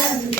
Yeah.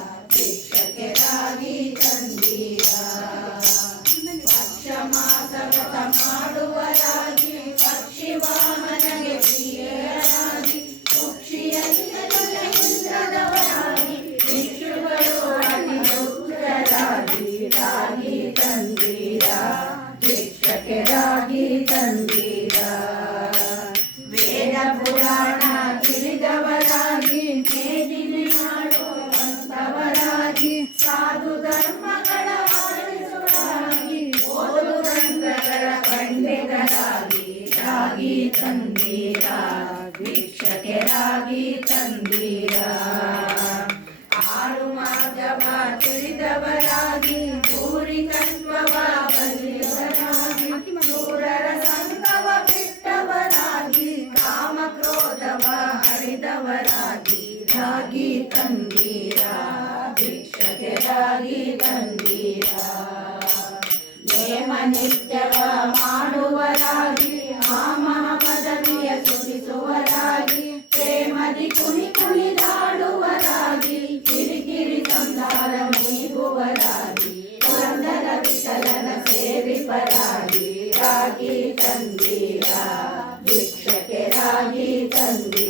ದಾನಿಯಾಗಿ ತಂದಿರ ವೇದ ಪುರಾಣ ತಿಳಿದವರಾಗಿ ಮೇದಿನಿ ಸಾಧು ಧರ್ಮಗಳ ಪಾಲಿಸುವರಾಗಿ ಓದು ಗ್ರಂಥಗಳ ಪಂಡಿತರಾಗಿ ರಾಗಿ ತಂದಿರ ವೀಕ್ಷಕರಾಗಿ ತಂದಿರ ಆರು ಮಾರ್ಗವ ತಿಳಿದವರಾಗಿ ಹರಿದವರಾಗಿ ರಾಗಿ ತಂದೀರ ಭಿಕ್ಷಕರಾಗಿ ತಂದೀರ ನೇಮ ನಿತ್ಯವ ಮಾಡುವರಾಗಿ ಮಾಮಹ ಪದವಿಯ ಸುರಿಸುವರಾಗಿ ಪ್ರೇಮದಿ ಕುಣಿ ಕುಣಿದಾಡುವರಾಗಿ ಕಿರಿಕಿರಿ ಸಂಸಾರ ನೀಗುವರಾಗಿ ಪುರಂದರ ವಿಠಲನ ಸೇವಿಪರಾಗಿ ರಾಗಿ ತಂದೀರ ಭಿಕ್ಷಕರಾಗಿ ತಂದೀರ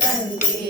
ತಂದೆ